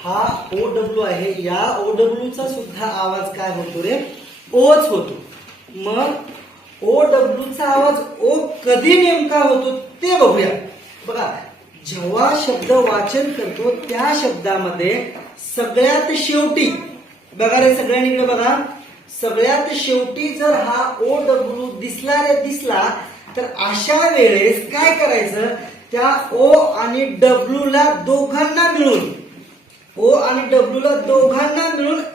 हा O W आहे, या ओ डब्ल्यू चा सुद्धा आवाज काय होतो रे? ओच होतो. मग ओ डब्ल्यू चा आवाज ओ कधी नेमका होतो ते बघूया. बघा, जेव्हा शब्द वाचन करतो त्या शब्दामध्ये सगळ्यात शेवटी, बघा रे सगळ्यांनी इकडे बघा, सगळ्यात शेवटी जर हा ओ डब्ल्यू दिसला तर अशा वेळेस काय करायचं, त्या ओ आणि डब्ल्यू ला दोघांना मिळून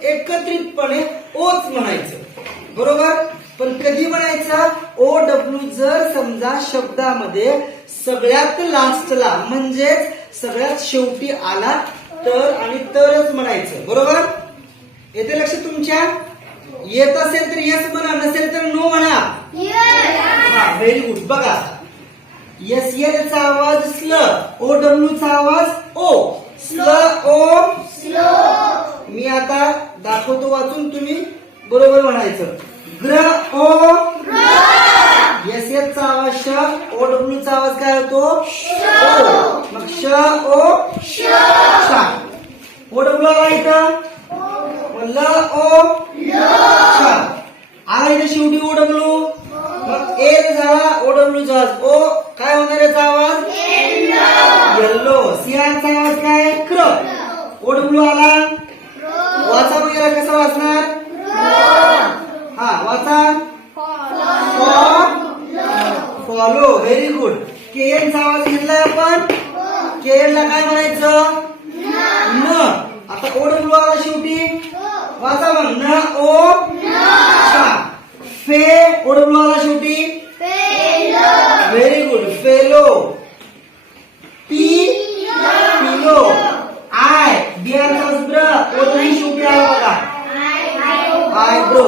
एकत्रितपणे ओच म्हणायचं. बरोबर? पण कधी म्हणायचं? ओ डब्ल्यू जर समजा शब्दामध्ये सगळ्यात लास्टला म्हणजेच सगळ्यात शेवटी आला तर आणि तरच म्हणायचं. बरोबर? येते लक्ष तुमच्या? येत असेल तर येस म्हणा, नसेल तर नो म्हणा. Very good. बघा, एस एल चा आवाज स्ल, ओ डब्ल्यू चा आवाज ओ. स्ल ओ स्लो. मी आता दाखवतो वाचून, तुम्ही बरोबर म्हणायचं. ग्र ओ ग्र. एस एल चा आवाज श, ओ डब्ल्यू चा आवाज काय होतो? ओ. मग श ओ शा. ओ डब्ल्यू आला इथं, ल ओ ल. आला इथे शेवटी ओ डब्ल्यू, मग एल झाला ओ डब्ल्यू चा आवाज ओ. काय होणार याचा आवाज? येल्लो. सियाचा आवाज काय? क्र. ओ डब्ल्यू आला, वाचा बघा कसा वाचणार? हा वाचा. फॉलो. Very good. केएन चा आवाज घेतलाय आपण, केएन ला काय म्हणायचं? न. आता ओ डब्ल्यू आला शेवटी, वाचा मग न ओ शा. फे, ओ डब्ल्यू आला शेवटी, very good. Fellow. P pillow. I, Bihar ब्र, ओ डब्ल्यू शेवटी आला बघा, आय ब्रो.